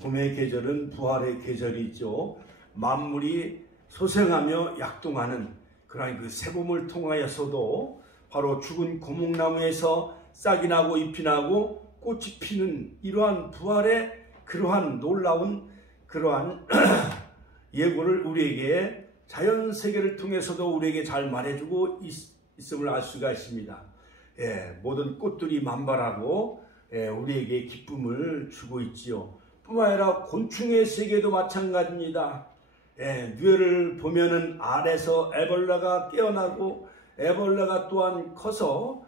봄의 계절은 부활의 계절이죠. 만물이 소생하며 약동하는 그러한 그 새봄을 통하여서도 바로 죽은 고목나무에서 싹이 나고 잎이 나고 꽃이 피는 이러한 부활의 그러한 놀라운 그러한 예고를 우리에게 자연세계를 통해서도 우리에게 잘 말해주고 있음을 알 수가 있습니다. 모든 꽃들이 만발하고 우리에게 기쁨을 주고 있지요. 뿐만 아니라 곤충의 세계도 마찬가지입니다. 뇌를 보면은 알에서 애벌레가 깨어나고 애벌레가 또한 커서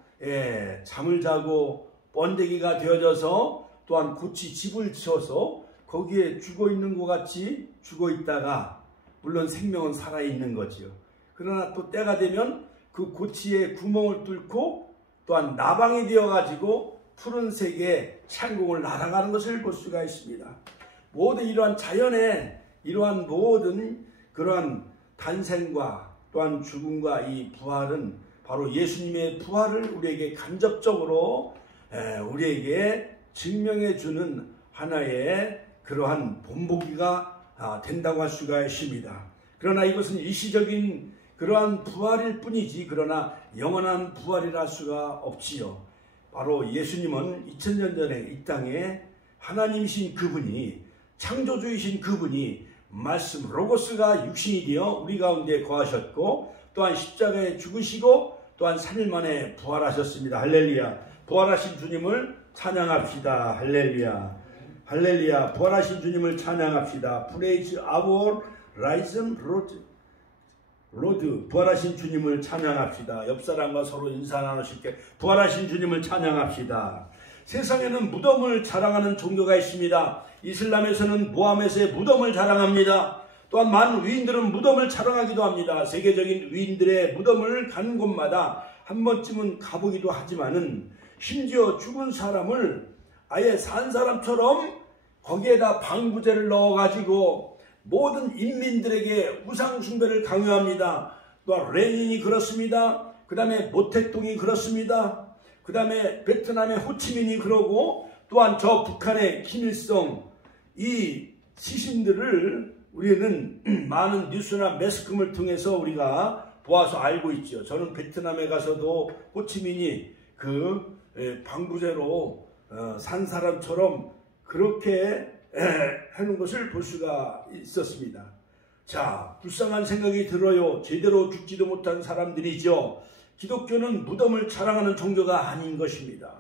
잠을 자고 번데기가 되어져서 또한 꽃이 집을 지어서 거기에 죽어 있는 것 같이 죽어 있다가 물론 생명은 살아있는 거지요. 그러나 또 때가 되면 그 고치에 구멍을 뚫고 또한 나방이 되어가지고 푸른색의 창공을 날아가는 것을 볼 수가 있습니다. 모든 이러한 자연의 이러한 모든 그러한 탄생과 또한 죽음과 이 부활은 바로 예수님의 부활을 우리에게 간접적으로 우리에게 증명해 주는 하나의 그러한 본보기가 된다고 할 수가 있습니다. 그러나 이것은 일시적인 그러한 부활일 뿐이지 그러나 영원한 부활이라 할 수가 없지요. 바로 예수님은 2000년 전에 이 땅에 하나님이신 그분이 창조주이신 그분이 말씀 로고스가 육신이 되어 우리 가운데 거하셨고 또한 십자가에 죽으시고 또한 3일 만에 부활하셨습니다. 할렐루야. 부활하신 주님을 찬양합시다. 할렐루야. 할렐루야. 부활하신 주님을 찬양합시다. Praise our risen Lord. 부활하신 주님을 찬양합시다. 옆 사람과 서로 인사 나누실게. 부활하신 주님을 찬양합시다. 세상에는 무덤을 자랑하는 종교가 있습니다. 이슬람에서는 모하메스의 무덤을 자랑합니다. 또한 많은 위인들은 무덤을 자랑하기도 합니다. 세계적인 위인들의 무덤을 가는 곳마다 한 번쯤은 가보기도 하지만은 심지어 죽은 사람을 아예 산 사람처럼 거기에다 방부제를 넣어가지고 모든 인민들에게 우상 숭배를 강요합니다. 또한 레닌이 그렇습니다. 그 다음에 모택동이 그렇습니다. 그 다음에 베트남의 호치민이 그러고 또한 저 북한의 김일성 이 시신들을 우리는 많은 뉴스나 매스컴을 통해서 우리가 보아서 알고 있죠. 저는 베트남에 가서도 호치민이 그 방부제로 산 사람처럼 그렇게 하는 것을 볼 수가 있었습니다. 자, 불쌍한 생각이 들어요. 제대로 죽지도 못한 사람들이죠. 기독교는 무덤을 자랑하는 종교가 아닌 것입니다.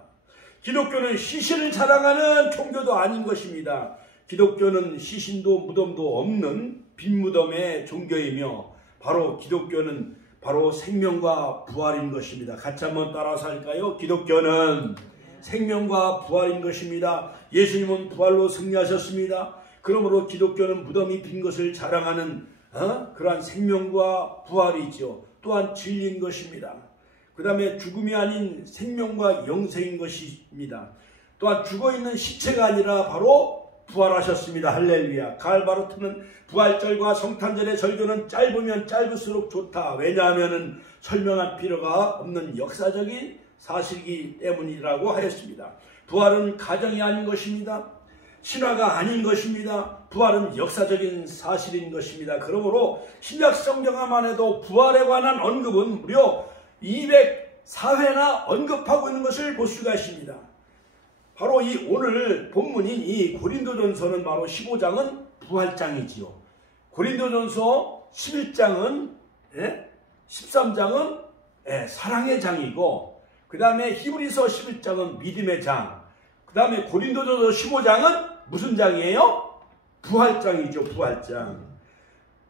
기독교는 시신을 자랑하는 종교도 아닌 것입니다. 기독교는 시신도 무덤도 없는 빈무덤의 종교이며 바로 기독교는 바로 생명과 부활인 것입니다. 같이 한번 따라서 할까요? 기독교는 생명과 부활인 것입니다. 예수님은 부활로 승리하셨습니다. 그러므로 기독교는 무덤이 빈 것을 자랑하는 그러한 생명과 부활이죠. 또한 진리인 것입니다. 그 다음에 죽음이 아닌 생명과 영생인 것입니다. 또한 죽어있는 시체가 아니라 바로 부활하셨습니다. 할렐루야. 갈바로트는 부활절과 성탄절의 절교는 짧으면 짧을수록 좋다. 왜냐하면 설명할 필요가 없는 역사적인 사실이기 때문이라고 하였습니다. 부활은 가정이 아닌 것입니다. 신화가 아닌 것입니다. 부활은 역사적인 사실인 것입니다. 그러므로 신약 성경만 해도 부활에 관한 언급은 무려 204회나 언급하고 있는 것을 볼 수가 있습니다. 바로 이 오늘 본문인 이 고린도전서는 바로 15장은 부활장이지요. 고린도전서 11장은 13장은 사랑의 장이고 그 다음에 히브리서 11장은 믿음의 장, 그 다음에 고린도전서 15장은 무슨 장이에요? 부활장이죠. 부활장.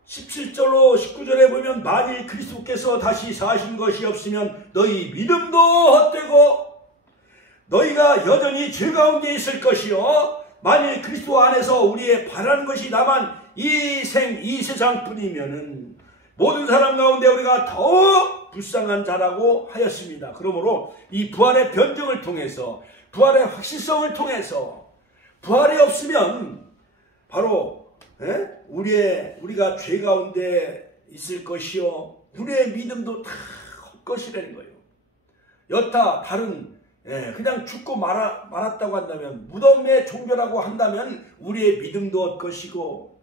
17절로 19절에 보면 만일 그리스도께서 다시 사신 것이 없으면 너희 믿음도 헛되고 너희가 여전히 죄 가운데 있을 것이요 만일 그리스도 안에서 우리의 바라는 것이 다만 이 세상뿐이면은 모든 사람 가운데 우리가 더욱 불쌍한 자라고 하였습니다. 그러므로 이 부활의 변증을 통해서 부활의 확실성을 통해서 부활이 없으면 바로 우리가 죄 가운데 있을 것이요 우리의 믿음도 다 헛것이라는 거예요. 여타 다른 그냥 죽고 말았다고 한다면, 무덤의 종교라고 한다면 우리의 믿음도 헛것이고,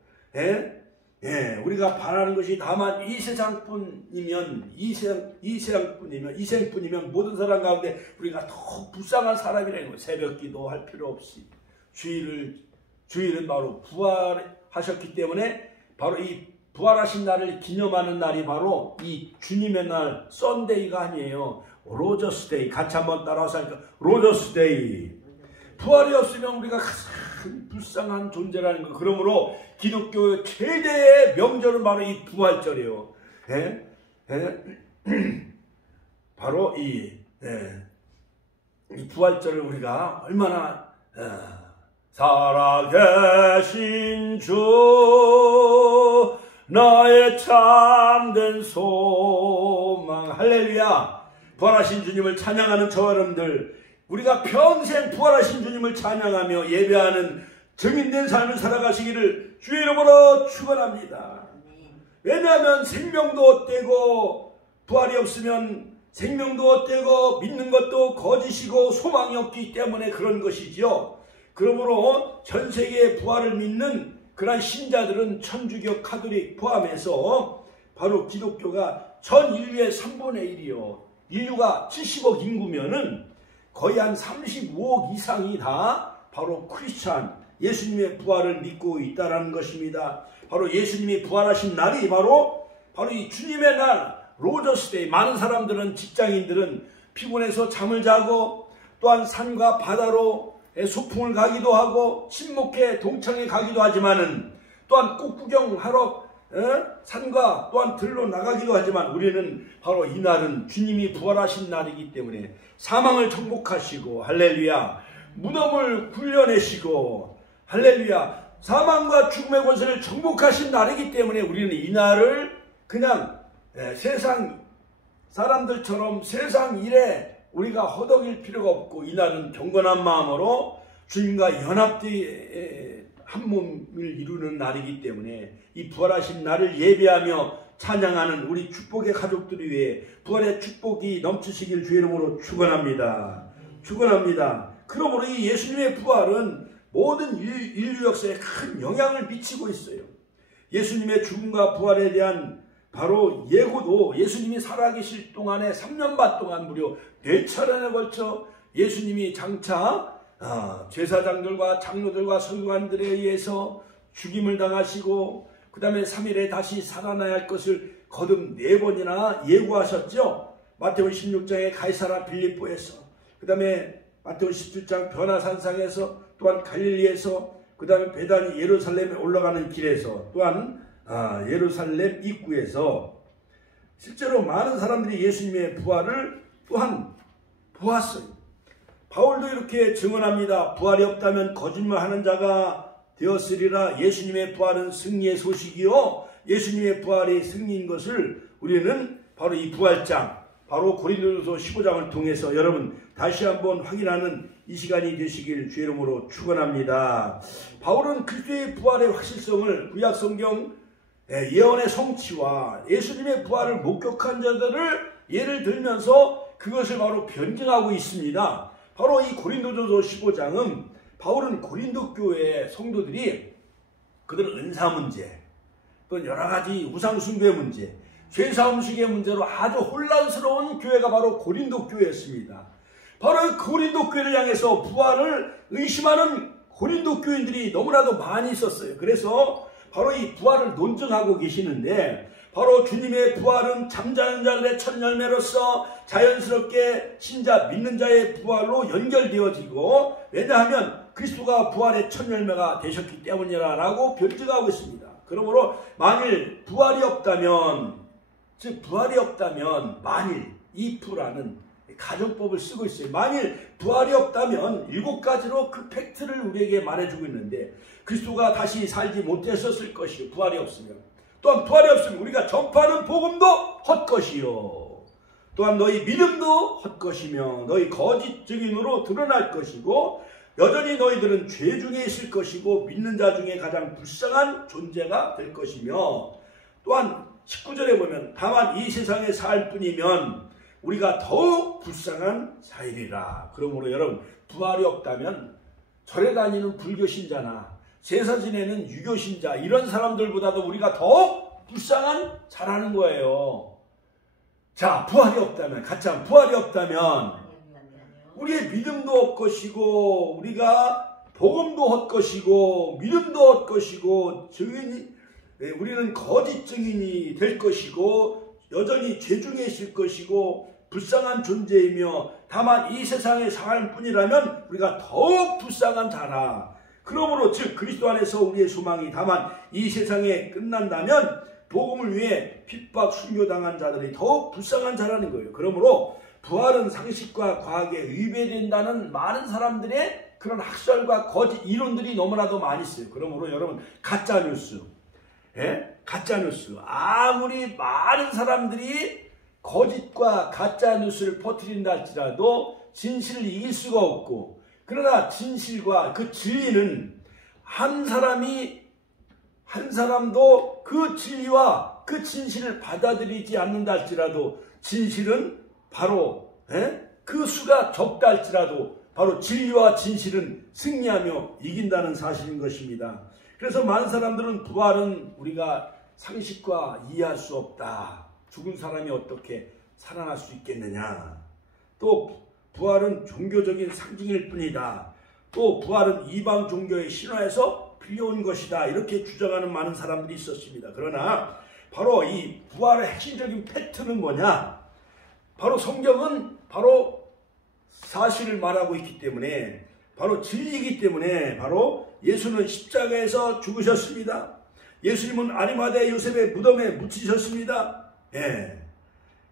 우리가 바라는 것이 다만 이 세상뿐이면 모든 사람 가운데 우리가 더 불쌍한 사람이라는 거예요. 새벽 기도할 필요 없이 주일은 바로 부활하셨기 때문에 바로 이 부활하신 날을 기념하는 날이 바로 이 주님의 날 썬데이가 아니에요. 로저스데이. 같이 한번 따라서 하니까 로저스데이. 부활이 없으면 우리가 가장 불쌍한 존재라는 거. 그러므로 기독교의 최대의 명절은 바로 이 부활절이에요. 바로 이 부활절을 우리가 얼마나 살아계신 주 나의 참된 소망. 할렐루야. 부활하신 주님을 찬양하는 저와 여러분들, 우리가 평생 부활하신 주님을 찬양하며 예배하는 증인된 삶을 살아가시기를 주의 이름으로 축원합니다. 왜냐하면 생명도 헛되고 부활이 없으면 생명도 헛되고 믿는 것도 거짓이고 소망이 없기 때문에 그런 것이지요. 그러므로 전 세계의 부활을 믿는 그러한 신자들은 천주교, 카톨릭 포함해서 바로 기독교가 전 인류의 3분의 1이요. 인류가 70억 인구면은 거의 한 35억 이상이 다 바로 크리스찬, 예수님의 부활을 믿고 있다는 것입니다. 바로 예수님이 부활하신 날이 바로 이 주님의 날, 로저스데이. 많은 사람들은, 직장인들은 피곤해서 잠을 자고, 또한 산과 바다로 소풍을 가기도 하고 친목회 동창회 가기도 하지만은, 또한 꽃구경하러 산과 또한 들로 나가기도 하지만, 우리는 바로 이 날은 주님이 부활하신 날이기 때문에 사망을 정복하시고, 할렐루야, 무덤을 굴려내시고, 할렐루야, 사망과 죽음의 권세를 정복하신 날이기 때문에 우리는 이 날을 그냥 세상 사람들처럼 세상 일에 우리가 허덕일 필요가 없고, 이 날은 경건한 마음으로 주님과 연합되어 한 몸을 이루는 날이기 때문에 이 부활하신 날을 예배하며 찬양하는 우리 축복의 가족들을 위해 부활의 축복이 넘치시길 주의 이름으로 축원합니다. 축원합니다. 그러므로 이 예수님의 부활은 모든 인류 역사에 큰 영향을 미치고 있어요. 예수님의 죽음과 부활에 대한 바로 예고도 예수님이 살아계실 동안에 3년 반 동안 무려 4차례에 걸쳐 예수님이 장차 제사장들과 장로들과 서기관들에 의해서 죽임을 당하시고, 그 다음에 3일에 다시 살아나야 할 것을 거듭 4번이나 예고하셨죠. 마태복음 16장에 가이사라 빌립보에서, 그 다음에 마태복음 17장 변화산상에서, 또한 갈릴리에서, 그 다음에 베다니 예루살렘에 올라가는 길에서, 또한 예루살렘 입구에서 실제로 많은 사람들이 예수님의 부활을 또한 보았어요. 바울도 이렇게 증언합니다. 부활이 없다면 거짓말하는 자가 되었으리라. 예수님의 부활은 승리의 소식이요, 예수님의 부활이 승리인 것을 우리는 바로 이 부활장, 바로 고린도전서 15장을 통해서 여러분 다시 한번 확인하는 이 시간이 되시길 주의 이름으로 축원합니다. 바울은 그리스도의 부활의 확실성을 구약성경 예언의 성취와 예수님의 부활을 목격한 자들을 예를 들면서 그것을 바로 변증하고 있습니다. 바로 이 고린도전서 15장은 바울은 고린도 교회 성도들이 그들은 은사 문제, 또 여러 가지 우상 숭배 문제, 죄사함식의 문제로 아주 혼란스러운 교회가 바로 고린도 교회였습니다. 바로 고린도 교회를 향해서 부활을 의심하는 고린도 교인들이 너무나도 많이 있었어요. 그래서 바로 이 부활을 논증하고 계시는데, 바로 주님의 부활은 잠자는 자들의 첫 열매로서 자연스럽게 신자 믿는 자의 부활로 연결되어지고, 왜냐하면 그리스도가 부활의 첫 열매가 되셨기 때문이라고 변증하고 있습니다. 그러므로 만일 부활이 없다면, 즉 부활이 없다면, 만일 if라는 가정법을 쓰고 있어요. 만일 부활이 없다면 7가지로 그 팩트를 우리에게 말해주고 있는데, 그리스도가 다시 살지 못했었을 것이요, 부활이 없으면. 또한 부활이 없으면 우리가 전파하는 복음도 헛것이요, 또한 너희 믿음도 헛것이며 너희 거짓 증인으로 드러날 것이고, 여전히 너희들은 죄 중에 있을 것이고 믿는 자 중에 가장 불쌍한 존재가 될 것이며, 또한 19절에 보면 다만 이 세상에 살 뿐이면 우리가 더욱 불쌍한 자이리라. 그러므로 여러분, 부활이 없다면 절에 다니는 불교신자나 제사 지내는 유교신자 이런 사람들보다도 우리가 더욱 불쌍한 자라는 거예요. 자, 부활이 없다면, 가짜 부활이 없다면 우리의 믿음도 헛것이고 우리가 복음도 헛것이고 믿음도 헛것이고 우리는 거짓 증인이 될 것이고 여전히 죄중에 있을 것이고 불쌍한 존재이며 다만 이 세상의 삶 뿐이라면 우리가 더욱 불쌍한 자라. 그러므로 즉 그리스도 안에서 우리의 소망이 다만 이 세상에 끝난다면 복음을 위해 핍박 순교당한 자들이 더욱 불쌍한 자라는 거예요. 그러므로 부활은 상식과 과학에 위배된다는 많은 사람들의 그런 학설과 거짓 이론들이 너무나도 많이 있어요. 그러므로 여러분, 가짜뉴스, 가짜뉴스, 아무리 많은 사람들이 거짓과 가짜뉴스를 퍼뜨린다 할지라도 진실을 이길 수가 없고, 그러나 진실과 그 진리는 한 사람도 그 진리와 그 진실을 받아들이지 않는다 할지라도 진실은 바로 그 수가 적다 할지라도 바로 진리와 진실은 승리하며 이긴다는 사실인 것입니다. 그래서 많은 사람들은 부활은 우리가 상식과 이해할 수 없다. 죽은 사람이 어떻게 살아날 수 있겠느냐. 또 부활은 종교적인 상징일 뿐이다. 또 부활은 이방 종교의 신화에서 빌려온 것이다. 이렇게 주장하는 많은 사람들이 있었습니다. 그러나 바로 이 부활의 핵심적인 팩트는 뭐냐? 바로 성경은 바로 사실을 말하고 있기 때문에, 바로 진리이기 때문에 바로 예수는 십자가에서 죽으셨습니다. 예수님은 아리마대 요셉의 무덤에 묻히셨습니다.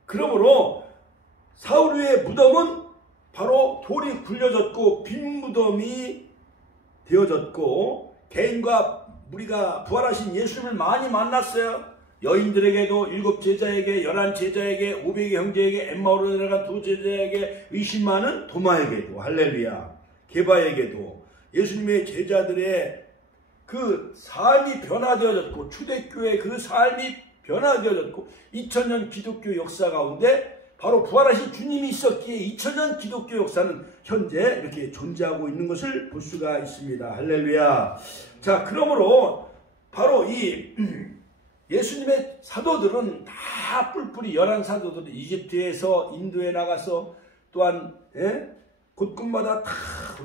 그러므로 사울의 무덤은 바로 돌이 굴려졌고 빈 무덤이 되어졌고, 개인과 우리가 부활하신 예수님을 많이 만났어요. 여인들에게도 7 제자에게 11 제자에게 500의 형제에게 엠마오로 내려간 2 제자에게 의심 많은 도마에게도, 할렐루야, 게바에게도 예수님의 제자들의 그 삶이 변화되어졌고 초대교회의 그 삶이 변화되어졌고 2000년 기독교 역사 가운데 바로 부활하신 주님이 있었기에 2000년 기독교 역사는 현재 이렇게 존재하고 있는 것을 볼 수가 있습니다. 할렐루야. 자, 그러므로 바로 이 예수님의 사도들은 다 뿔뿔이 11사도들이 이집트에서 인도에 나가서 또한 곳곳마다 다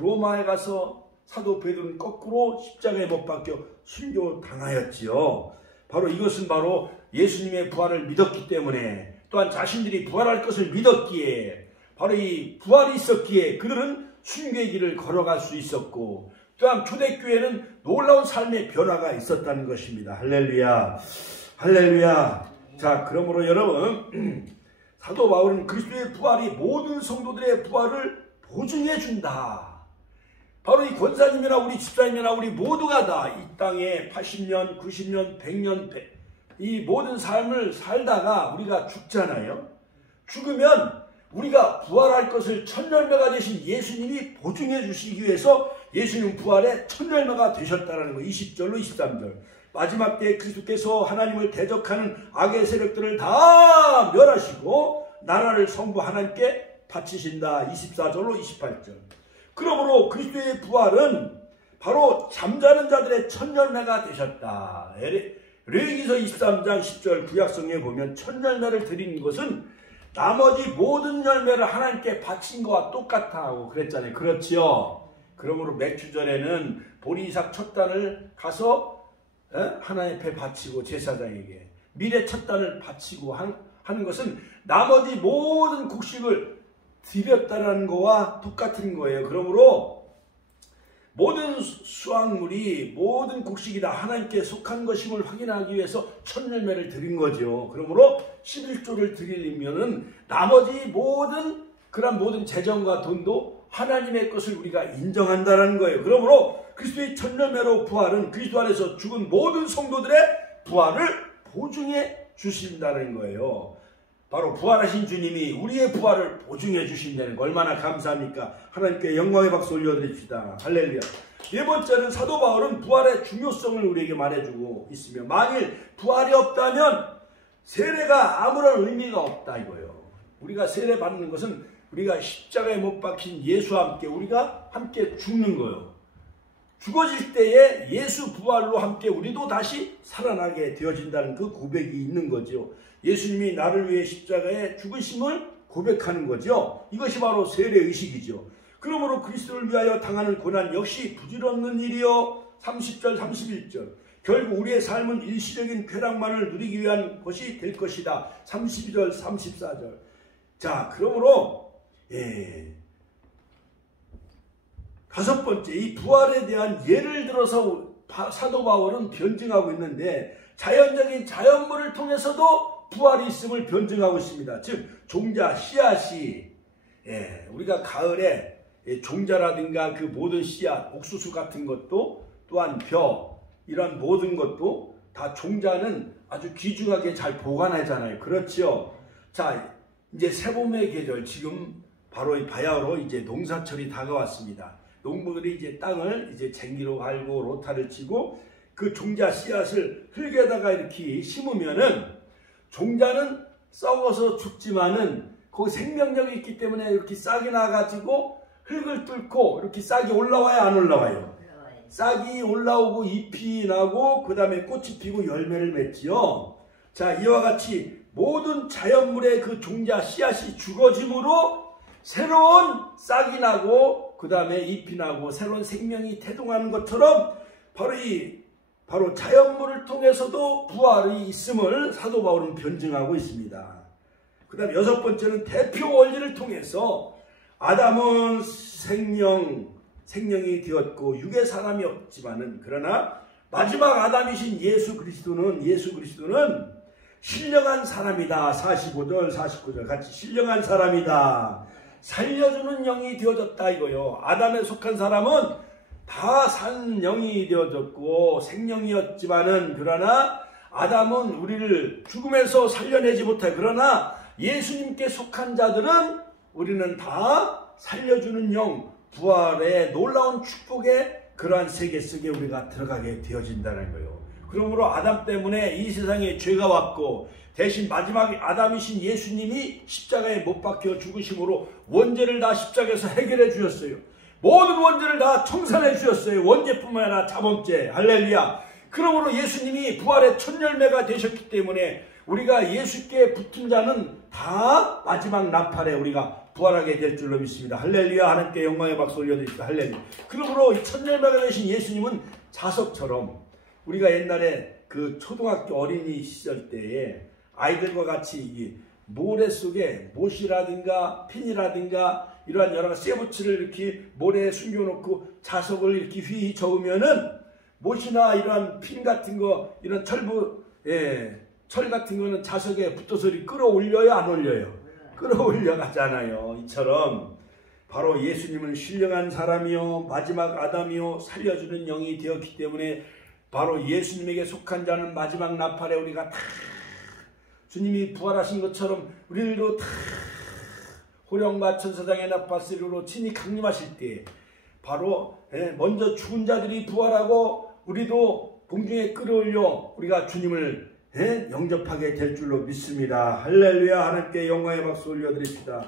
로마에 가서 사도 베드로는 거꾸로 십자가에 못 박혀 순교당하였지요. 바로 이것은 바로 예수님의 부활을 믿었기 때문에, 또한 자신들이 부활할 것을 믿었기에, 바로 이 부활이 있었기에 그들은 순교의 길을 걸어갈 수 있었고, 또한 초대교회는 놀라운 삶의 변화가 있었다는 것입니다. 할렐루야, 할렐루야. 자, 그러므로 여러분, 사도 바울은 그리스도의 부활이 모든 성도들의 부활을 보증해 준다. 바로 이 권사님이나 우리 집사님이나 우리 모두가 다 이 땅에 80년, 90년, 100년 이 모든 삶을 살다가 우리가 죽잖아요. 죽으면 우리가 부활할 것을 첫열매가 되신 예수님이 보증해 주시기 위해서 예수님 부활의 첫열매가 되셨다는 거. 20절로 23절. 마지막 때에 그리스도께서 하나님을 대적하는 악의 세력들을 다 멸하시고 나라를 성부 하나님께 바치신다. 24절로 28절. 그러므로 그리스도의 부활은 바로 잠자는 자들의 첫열매가 되셨다. 레위기서 23장 10절 구약성경에 보면 첫열매를 드리는 것은 나머지 모든 열매를 하나님께 바친 것과 똑같다고 그랬잖아요. 그렇지요. 그러므로 맥주절에는 보리 이삭 첫 단을 가서 하나님 앞에 바치고 제사장에게 밀의 첫 단을 바치고 하는 것은 나머지 모든 곡식을 드렸다는 것과 똑같은 거예요. 그러므로 모든 수확물이 모든 곡식이 다 하나님께 속한 것임을 확인하기 위해서 첫 열매를 드린 거죠. 그러므로 11조를 드리려면은 나머지 모든 그런 모든 재정과 돈도 하나님의 것을 우리가 인정한다는 거예요. 그러므로 그리스도의 첫 열매로 부활은 그리스도 안에서 죽은 모든 성도들의 부활을 보증해 주신다는 거예요. 바로 부활하신 주님이 우리의 부활을 보증해 주신다는 거 얼마나 감사합니까? 하나님께 영광의 박수 올려드립시다. 할렐루야. 네 번째는 사도 바울은 부활의 중요성을 우리에게 말해주고 있으며, 만일 부활이 없다면 세례가 아무런 의미가 없다 이거예요. 우리가 세례 받는 것은 우리가 십자가에 못 박힌 예수와 함께 우리가 함께 죽는 거예요. 죽어질 때에 예수 부활로 함께 우리도 다시 살아나게 되어진다는 그 고백이 있는 거죠. 예수님이 나를 위해 십자가에 죽으심을 고백하는 거죠. 이것이 바로 세례의식이죠. 그러므로 그리스도를 위하여 당하는 고난 역시 부질없는 일이요. 30절 31절 결국 우리의 삶은 일시적인 쾌락만을 누리기 위한 것이 될 것이다. 32절 34절 자, 그러므로 다섯 번째, 이 부활에 대한 예를 들어서 사도 바울은 변증하고 있는데 자연적인 자연물을 통해서도 부활이 있음을 변증하고 있습니다. 즉 종자, 씨앗이 우리가 가을에 종자라든가 그 모든 씨앗, 옥수수 같은 것도 또한 벼 이런 모든 것도 다 종자는 아주 귀중하게 잘 보관하잖아요. 그렇죠? 자, 이제 새봄의 계절 지금 바로 이 바야흐로 이제 농사철이 다가왔습니다. 농부들이 이제 땅을 이제 쟁기로 갈고 로타를 치고 그 종자 씨앗을 흙에다가 이렇게 심으면은 종자는 썩어서 죽지만은 거기 생명력이 있기 때문에 이렇게 싹이 나가지고 흙을 뚫고 이렇게 싹이 올라와요, 안 올라와요? 싹이 올라오고 잎이 나고 그 다음에 꽃이 피고 열매를 맺지요. 자, 이와 같이 모든 자연물의 그 종자 씨앗이 죽어짐으로 새로운 싹이 나고 그 다음에 잎이 나고 새로운 생명이 태동하는 것처럼 바로 자연물을 통해서도 부활이 있음을 사도 바울은 변증하고 있습니다. 그 다음에 여섯 번째는 대표 원리를 통해서 아담은 생명이 되었고 육의 사람이었지만은 그러나 마지막 아담이신 예수 그리스도는 신령한 사람이다. 45절 49절 같이 신령한 사람이다. 살려주는 영이 되어졌다 이거요. 아담에 속한 사람은 다 산 영이 되어졌고 생명이었지만은 그러나 아담은 우리를 죽음에서 살려내지 못해. 그러나 예수님께 속한 자들은 우리는 다 살려주는 영, 부활의 놀라운 축복의 그러한 세계 속에 우리가 들어가게 되어진다는 거예요. 그러므로 아담 때문에 이 세상에 죄가 왔고 대신 마지막 아담이신 예수님이 십자가에 못 박혀 죽으심으로 원죄를 다 십자가에서 해결해 주셨어요. 모든 원죄를 다 청산해 주셨어요. 원죄뿐만 아니라 자범죄. 할렐루야. 그러므로 예수님이 부활의 첫 열매가 되셨기 때문에 우리가 예수께 붙은 자는 다 마지막 나팔에 우리가 부활하게 될 줄로 믿습니다. 할렐루야. 하나님께 영광의 박수 올려드립니다. 할렐루야. 그러므로 이 첫 열매가 되신 예수님은 자석처럼 우리가 옛날에 그 초등학교 어린이 시절 때에 아이들과 같이 이 모래 속에 못이라든가 핀이라든가 이러한 여러 가지 쇠붙이를 이렇게 모래에 숨겨놓고 자석을 이렇게 휘 저으면은 못이나 이러한 핀 같은 거 이런 철 같은 거는 자석에 붙어서 끌어올려요, 안 올려요? 끌어올려 가잖아요. 이처럼 바로 예수님은 신령한 사람이요 마지막 아담이요 살려주는 영이 되었기 때문에 바로 예수님에게 속한 자는 마지막 나팔에 우리가 다 주님이 부활하신 것처럼 우리들도 다 호령과 천사장의 나팔소리로 친히 강림하실 때 바로 먼저 죽은 자들이 부활하고 우리도 공중에 끌어올려 우리가 주님을 영접하게 될 줄로 믿습니다. 할렐루야. 하나님께 영광의 박수 올려드립시다.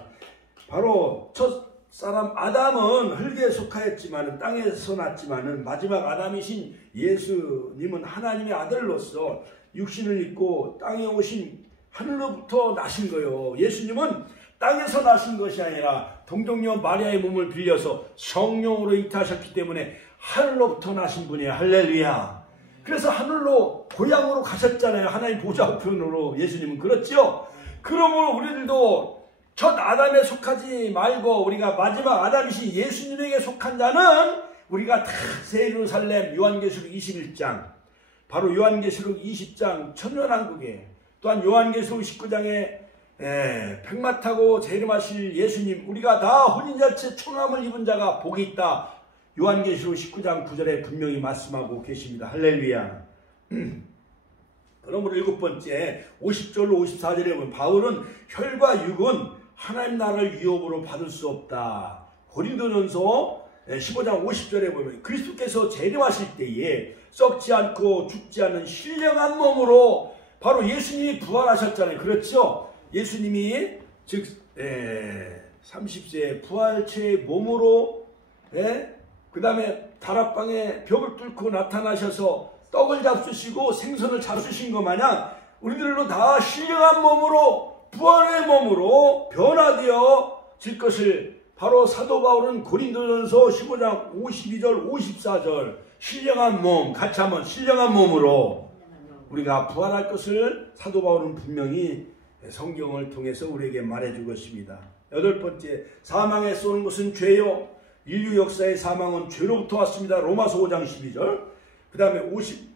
바로 첫 사람 아담은 흙에 속하였지만 땅에서 났지만 마지막 아담이신 예수님은 하나님의 아들로서 육신을 입고 땅에 오신 하늘로부터 나신 거예요. 예수님은 땅에서 나신 것이 아니라 동정녀 마리아의 몸을 빌려서 성령으로 잉태하셨기 때문에 하늘로부터 나신 분이에요. 할렐루야. 그래서 하늘로 고향으로 가셨잖아요. 하나님 보좌 우편으로 예수님은. 그렇죠? 그러므로 우리들도 첫 아담에 속하지 말고 우리가 마지막 아담이신 예수님에게 속한 자는 우리가 다 새 예루살렘 요한계시록 21장 바로 요한계시록 20장 천년왕국에 또한 요한계시록 19장에 백마 타고 재림하실 예수님 우리가 다 혼인잔치 초남을 입은 자가 복이 있다. 요한계시록 19장 9절에 분명히 말씀하고 계십니다. 할렐루야. 그러므로 일곱 번째 50절로 54절에 보면 바울은 혈과 육은 하나님 나라를 유업으로 받을 수 없다. 고린도전서 15장 50절에 보면 그리스도께서 재림하실 때에 썩지 않고 죽지 않는 신령한 몸으로 바로 예수님이 부활하셨잖아요. 그렇죠? 예수님이 즉 30세에 부활체의 몸으로 그 다음에 다락방에 벽을 뚫고 나타나셔서 떡을 잡수시고 생선을 잡수신 것 마냥 우리들로 다 신령한 몸으로 부활의 몸으로 변화되어질 것을 바로 사도 바울은 고린도전서 15장 52절 54절 신령한 몸, 같이 한번 신령한 몸으로 우리가 부활할 것을 사도 바울은 분명히 성경을 통해서 우리에게 말해준 것입니다. 8번째, 사망에 쏘는 것은 죄요. 인류 역사의 사망은 죄로부터 왔습니다. 로마서 5장 12절. 그 다음에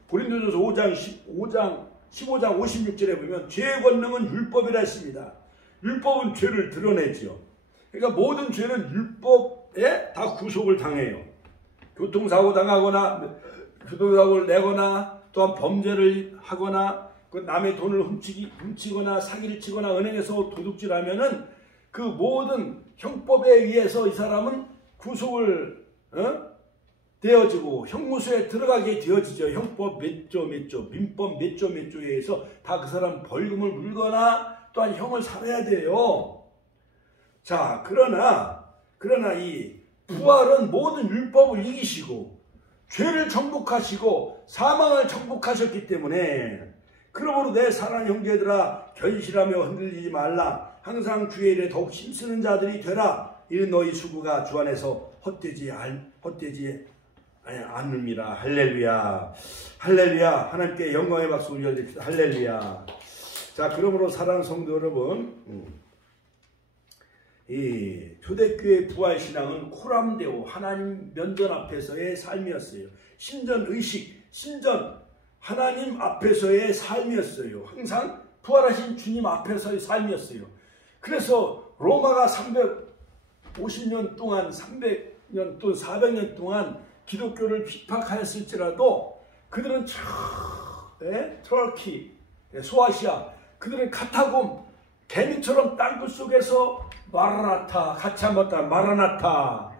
고린도전서 15장 56절에 보면 죄의 권능은 율법이라 했습니다. 율법은 죄를 드러내지요. 그러니까 모든 죄는 율법에 다 구속을 당해요. 교통사고 당하거나 교통사고를 내거나 또한 범죄를 하거나 남의 돈을 훔치거나 사기를 치거나 은행에서 도둑질하면은 그 모든 형법에 의해서 이 사람은 구속을 되어지고 형무소에 들어가게 되어지죠. 형법 몇 조, 민법 몇 조 에 의해서 다 그 사람 벌금을 물거나 또한 형을 살아야 돼요. 자, 그러나 이 부활은 모든 율법을 이기시고 죄를 정복하시고 사망을 정복하셨기 때문에 그러므로 내 사랑하는 형제들아 견실하며 흔들리지 말라. 항상 주의 일에 더욱 힘쓰는 자들이 되라. 이는 너희 수고가 주 안에서 헛되지 않느니라. 할렐루야. 할렐루야. 하나님께 영광의 박수 올려드립시다. 할렐루야. 자, 그러므로 사랑하는 성도 여러분, 이 초대교회 부활신앙은 코람데오 하나님 면전 앞에서의 삶이었어요. 신전의식, 하나님 앞에서의 삶이었어요. 항상 부활하신 주님 앞에서의 삶이었어요. 그래서 로마가 350년 동안 300년 또 400년 동안 기독교를 핍박하였을지라도 그들은 터키, 소아시아, 그들은 카타곰, 개미처럼 땅굴 속에서 마라나타, 같이 한번 따라 마라나타,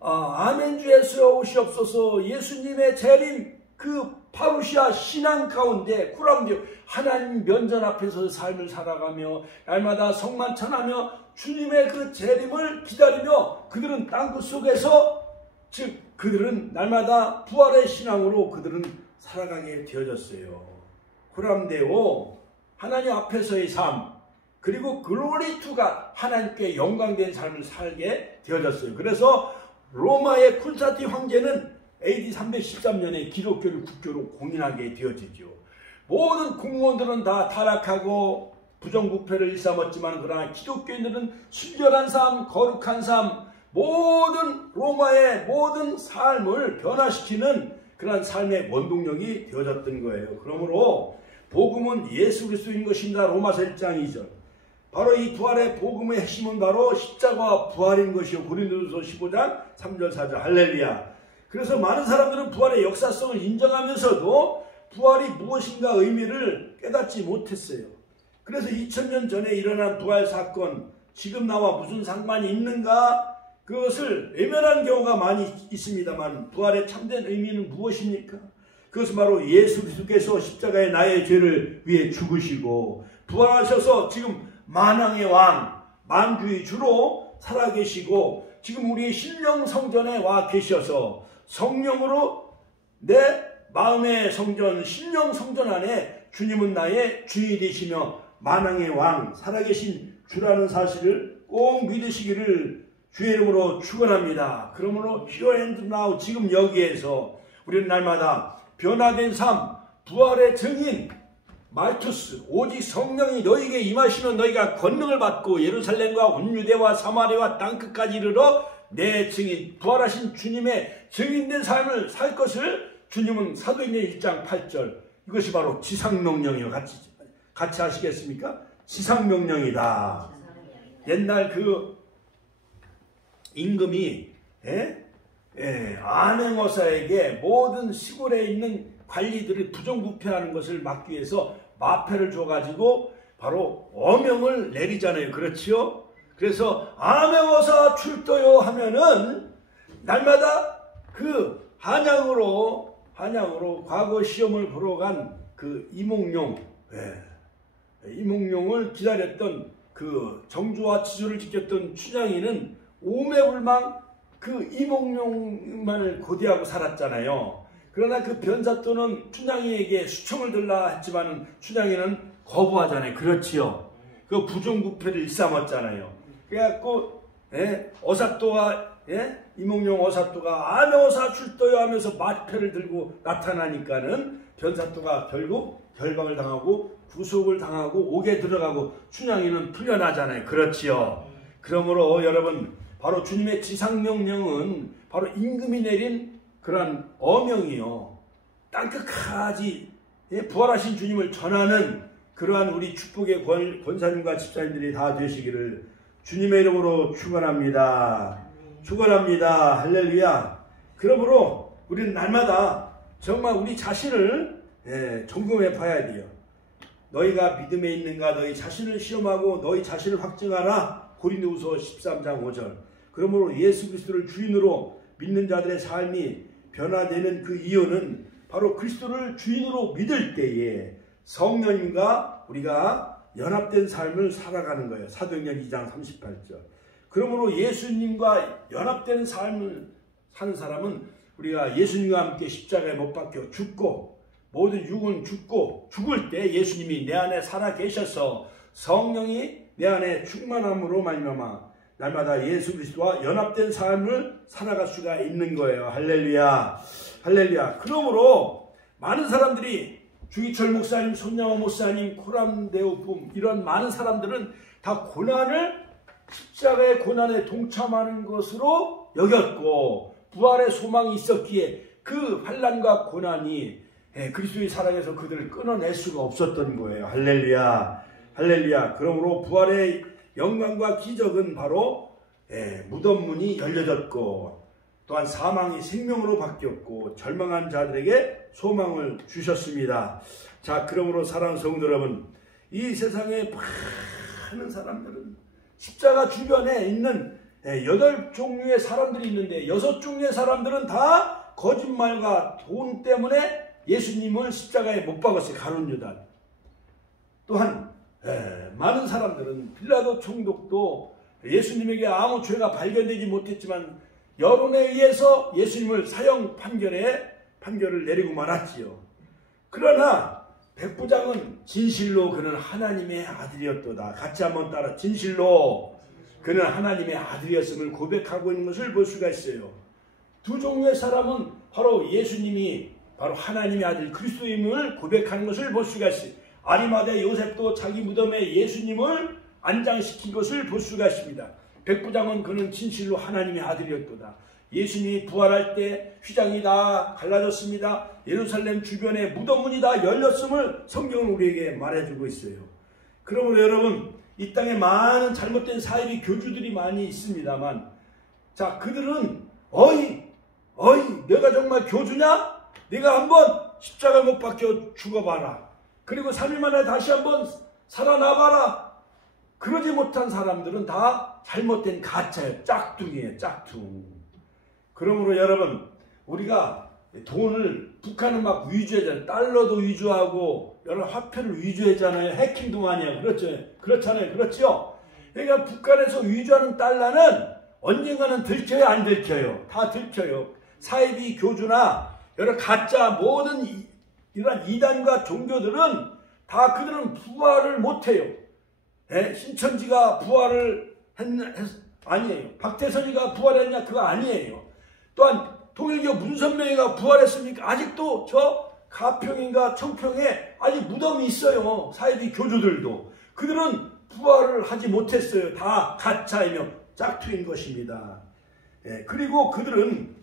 아멘 주 예수여 오시옵소서, 예수님의 재림, 그 파루시아 신앙 가운데 쿠람디오 하나님 면전 앞에서 삶을 살아가며 날마다 성만찬하며 주님의 그 재림을 기다리며 그들은 땅굴 속에서 즉 그들은 날마다 부활의 신앙으로 그들은 살아가게 되어졌어요. 쿠람데오 하나님 앞에서의 삶, 그리고 글로리 투가 하나님께 영광된 삶을 살게 되어졌어요. 그래서 로마의 콘스탄티 황제는 AD 313년에 기독교를 국교로 공인하게 되어지죠. 모든 공무원들은 다 타락하고 부정부패를 일삼았지만 그러나 기독교인들은 순결한 삶, 거룩한 삶, 모든 로마의 모든 삶을 변화시키는 그러한 삶의 원동력이 되어졌던 거예요. 그러므로 복음은 예수 그리스도인 것입니다. 로마서 1장 2절. 바로 이 부활의 복음의 핵심은 바로 십자가와 부활인 것이요. 고린도전서 15장 3절 4절. 할렐루야. 그래서 많은 사람들은 부활의 역사성을 인정하면서도 부활이 무엇인가 의미를 깨닫지 못했어요. 그래서 2000년 전에 일어난 부활 사건, 지금 나와 무슨 상관이 있는가? 그것을 외면한 경우가 많이 있습니다만 부활의 참된 의미는 무엇입니까? 그것은 바로 예수 그리스도께서 십자가에 나의 죄를 위해 죽으시고 부활하셔서 지금 만왕의 왕, 만주의 주로 살아계시고 지금 우리의 신령 성전에 와 계셔서 성령으로 내 마음의 성전, 신령 성전 안에 주님은 나의 주인이 되시며 만왕의 왕, 살아계신 주라는 사실을 꼭 믿으시기를 주의 이름으로 축원합니다. 그러므로 here and now, 지금 여기에서 우리는 날마다 변화된 삶, 부활의 증인 말투스, 오직 성령이 너희에게 임하시면 너희가 권능을 받고 예루살렘과 온 유대와 사마리아와 땅끝까지 이르러 내 증인, 부활하신 주님의 증인된 삶을 살 것을 주님은 사도행전 1장 8절, 이것이 바로 지상명령이요. 같이 하시겠습니까? 지상명령이다. 옛날 그 임금이 암행어사에게 모든 시골에 있는 관리들이 부정부패하는 것을 막기 위해서 마패를 줘가지고 바로 어명을 내리잖아요. 그렇지요? 그래서 암행어사 출도요 하면은 날마다 그 한양으로 과거 시험을 보러 간 그 이몽룡을 기다렸던 그 정조와 치조를 지켰던 춘향이는 오매불망 그 이몽룡만을 고대하고 살았잖아요. 그러나 그 변사또는 춘향이에게 수청을 들라 했지만 춘향이는 거부하잖아요. 그렇지요. 그 부정부패를 일삼았잖아요. 그래갖고 어사또와 이몽룡 어사또가 아녀사 출도요 하면서 마패를 들고 나타나니까는 변사또가 결국 결박을 당하고 구속을 당하고 옥에 들어가고 춘향이는 풀려나잖아요. 그렇지요. 그러므로 여러분 바로 주님의 지상명령은 바로 임금이 내린 그러한 어명이요. 땅끝까지 부활하신 주님을 전하는 그러한 우리 축복의 권사님과 집사님들이 다 되시기를 주님의 이름으로 축원합니다. 축원합니다. 할렐루야. 그러므로 우리는 날마다 정말 우리 자신을 점검해 봐야 돼요. 너희가 믿음에 있는가 너희 자신을 시험하고 너희 자신을 확증하라. 고린도후서 13장 5절. 그러므로 예수 그리스도를 주인으로 믿는 자들의 삶이 변화되는 그 이유는 바로 그리스도를 주인으로 믿을 때에 성령님과 우리가 연합된 삶을 살아가는 거예요. 사도행전 2장 38절. 그러므로 예수님과 연합된 삶을 사는 사람은 우리가 예수님과 함께 십자가에 못 박혀 죽고 모든 육은 죽고 죽을 때 예수님이 내 안에 살아 계셔서 성령이 내 안에 충만함으로 말미암아 날마다 예수 그리스도와 연합된 삶을 살아갈 수가 있는 거예요. 할렐루야. 할렐루야. 그러므로 많은 사람들이 주기철 목사님, 손양호 목사님, 코람데오품 이런 많은 사람들은 다 고난을 십자가의 고난에 동참하는 것으로 여겼고 부활의 소망이 있었기에 그 환난과 고난이 그리스도의 사랑에서 그들을 끊어낼 수가 없었던 거예요. 할렐루야. 할렐루야. 그러므로 부활의 영광과 기적은 바로 무덤 문이 열려졌고 또한 사망이 생명으로 바뀌었고 절망한 자들에게 소망을 주셨습니다. 자, 그러므로 사랑하는 성도 여러분, 이 세상에 많은 사람들은 십자가 주변에 있는 8종류의 사람들이 있는데 6종류의 사람들은 다 거짓말과 돈 때문에 예수님을 십자가에 못 박았어요. 가룟 유다. 또한 많은 사람들은 빌라도 총독도 예수님에게 아무 죄가 발견되지 못했지만 여론에 의해서 예수님을 사형 판결을 내리고 말았지요. 그러나 백부장은 진실로 그는 하나님의 아들이었도다. 같이 한번 따라 진실로 그는 하나님의 아들이었음을 고백하고 있는 것을 볼 수가 있어요. 두 종류의 사람은 바로 예수님이 바로 하나님의 아들 그리스도임을 고백하는 것을 볼 수가 있어요. 아리마대 요셉도 자기 무덤에 예수님을 안장시킨 것을 볼 수가 있습니다. 백부장은 그는 진실로 하나님의 아들이었도다. 예수님이 부활할 때 휘장이 다 갈라졌습니다. 예루살렘 주변에 무덤문이 다 열렸음을 성경은 우리에게 말해주고 있어요. 그러므로 여러분 이 땅에 많은 잘못된 사이비 교주들이 많이 있습니다만 자 그들은 어이 내가 정말 교주냐? 네가 한번 십자가 못 박혀 죽어봐라. 그리고 3일 만에 다시 한번 살아나봐라. 그러지 못한 사람들은 다 잘못된 가짜예요. 짝퉁이에요. 짝퉁. 그러므로 여러분 우리가 돈을 북한은 막 위조하잖아요. 달러도 위조하고 여러 화폐를 위조했잖아요. 해킹도 많이 하고 그렇죠. 그렇잖아요. 그렇죠. 그러니까 북한에서 위조하는 달러는 언젠가는 들켜요. 안 들켜요. 다 들켜요. 사이비 교주나 여러 가짜 모든 이러한 이단과 종교들은 다 그들은 부활을 못해요. 신천지가 부활을 아니에요. 박태선이가 부활했냐? 그거 아니에요. 또한 통일교 문선명이가 부활했습니까? 아직도 저 가평인가 청평에 아직 무덤이 있어요. 사이비 교주들도. 그들은 부활을 하지 못했어요. 다 가짜이며 짝퉁인 것입니다. 그리고 그들은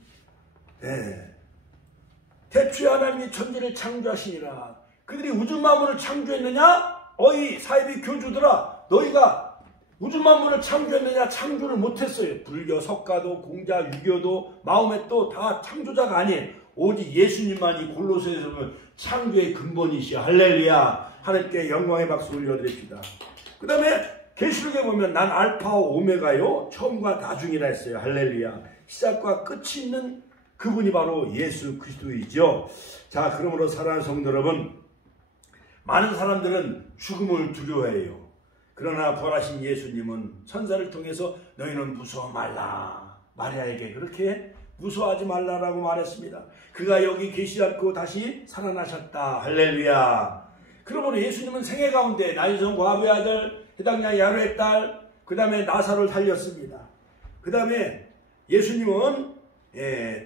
태초에 하나님이 천지를 창조하시니라. 그들이 우주 만물을 창조했느냐? 어이 사이비 교주들아 너희가 우주 만물을 창조했느냐? 창조를 못했어요. 불교, 석가도, 공자, 유교도, 마호메도 다 창조자가 아니에요. 오직 예수님만이 골로새에서 보면 창조의 근본이시여. 할렐루야. 하나님께 영광의 박수 올려드립시다. 그 다음에 계시록에 보면 난 알파와 오메가요 처음과 나중이라 했어요. 할렐루야. 시작과 끝이 있는 그분이 바로 예수 그리스도이죠. 자, 그러므로 사랑하는 성도 여러분, 많은 사람들은 죽음을 두려워해요. 그러나 부활하신 예수님은 천사를 통해서 너희는 무서워 말라. 마리아에게 그렇게 무서워하지 말라라고 말했습니다. 그가 여기 계시지 않고 다시 살아나셨다. 할렐루야. 그러므로 예수님은 생애 가운데 나인성 과부의 아들, 해당량 야루의 딸, 그 다음에 나사로를 살렸습니다. 그 다음에 예수님은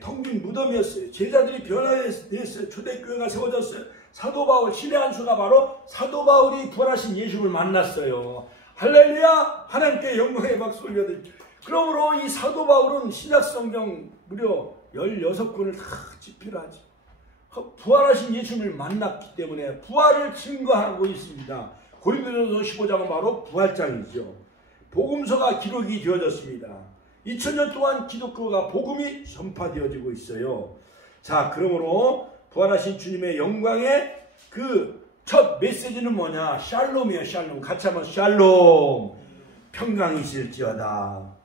텅 빈 무덤이었어요. 제자들이 변화됐어요. 초대교회가 세워졌어요. 사도 바울, 신의 한 수가 바로 사도 바울이 부활하신 예수를 만났어요. 할렐루야. 하나님께 영광의 박수 올려드립니다. 그러므로 이 사도 바울은 신약성경 무려 16권을 다 집필하죠. 부활하신 예수님을 만났기 때문에 부활을 증거하고 있습니다. 고린도전서 15장은 바로 부활장이죠. 복음서가 기록이 되어졌습니다. 2000년 동안 기독교가 복음이 전파되어지고 있어요. 자, 그러므로 부활하신 주님의 영광의 그 첫 메시지는 뭐냐? 샬롬이에요. 샬롬. 같이 한번 샬롬. 평강이실지어다.